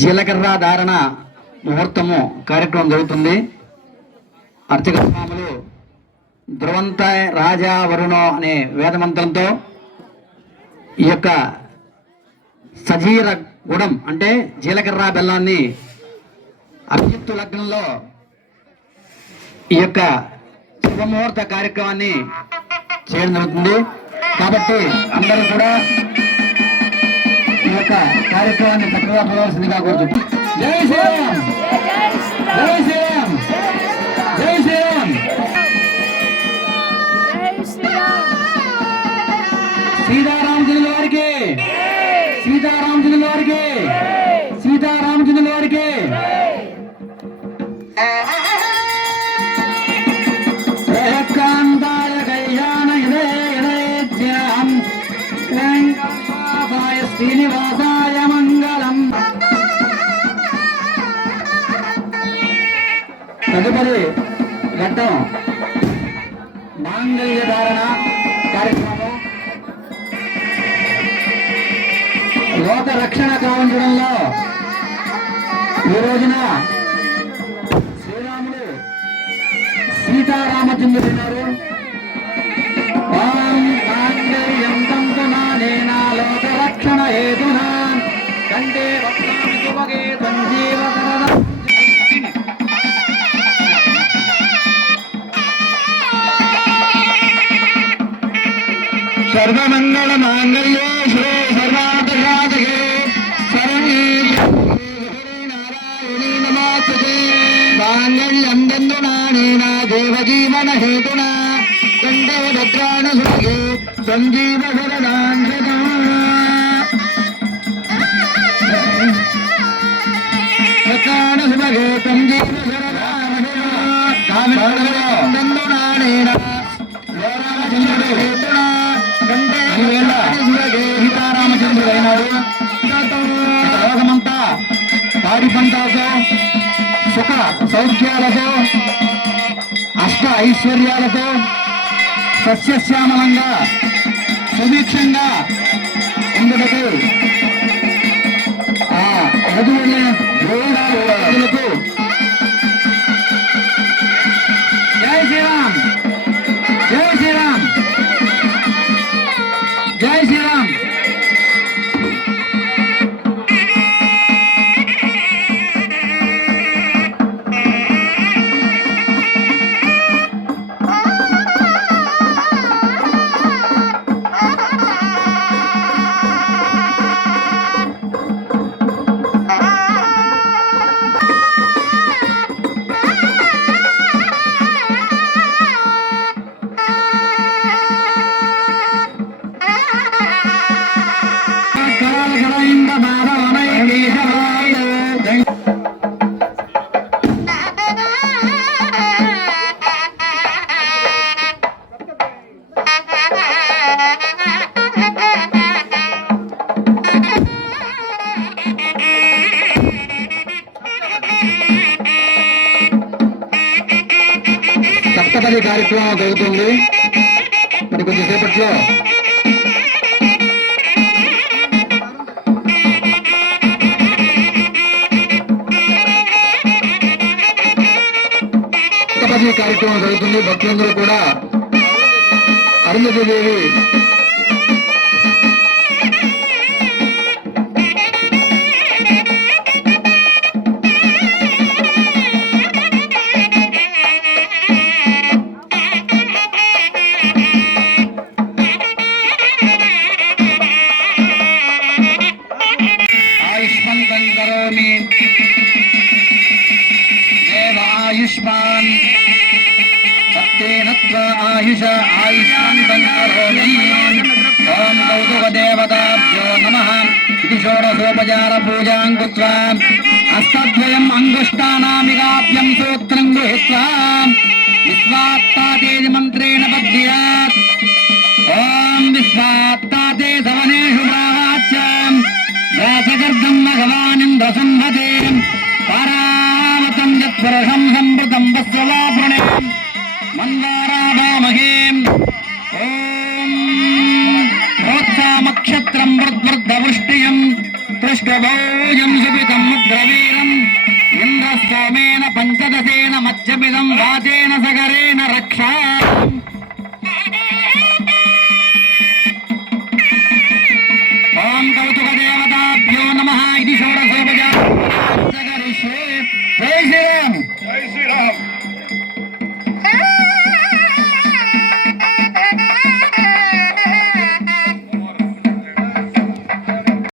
జీలకర్ర ధారణ ముహూర్తము కార్యక్రమం జరుగుతుంది. అర్చక స్వాములు ధ్రువంత రాజా వరుణో అనే వేదమంత్రంతో ఈ యొక్క సజీర గుణం అంటే జీలకర్ర బెల్లాన్ని అభిజిత్తు లగ్నంలో ఈ యొక్క శుభముహూర్త కార్యక్రమాన్ని చేయడం జరుగుతుంది. కాబట్టి అందరూ కూడా ఈ యొక్క కార్యక్రమాన్ని చక్కగా చూడవలసిందిగా కోరుతుంది జై శ్రీరామ్! జై శ్రీరామ్! జై శ్రీరామ్! సీతారామచంద్రుల వారికి! సీతారామచంద్రుల వారికి! సీతారామచంద్రుల వారికి! తదుపరి ఘట్టం మాంగళ్య ధారణ కార్యక్రమం. లోక రక్షణ కావించడంలో ఈ రోజున శ్రీరాముడు సీతారామచంద్రుడున్నారు సర్వమంగళ మాంగళ్యే శ్రీ సర్వార్థసాధకే శరణే నారాయణీ నమోస్తుతే మాంగళ్యం దందునానేన దేవజీవన హేతునా సుఖే సుభగే సంజీవ ఐశ్వర్యాలతో సస్యశ్యామలంగా సుభిక్షంగా ఉండటకు ఆ వధువుల సప్తపది కార్యక్రమం జరుగుతుంది. మరి కొద్దిసేపట్లో సప్తపది కార్యక్రమం జరుగుతుంది. భక్తులందరూ కూడా అరుంధతి దేవి आयुष्मान। सत्येन आयुष आयुष्मन्तं करोमि ॐ कौतुकदेवताभ्यो नमः कृत्वा हस्तद्वयम् अङ्गुष्टानामिकाभ्यं सूत्रं गृहीत्वा विश्वात्तातेजमन्त्रेण बध्यात् ॐ विश्वात्ताते सवनेषु प्रावाच्यम्। राजगर्गम् भगवानिन्द्रसंहते परावतं यत्पुरुषम् వ్యాసగర్భం భగవానింద్ర సంహతే పారావతం మందారాభామహేం ఓం ప్రోత్సామక్షత్రం వృద్వృద్ధవృష్టియం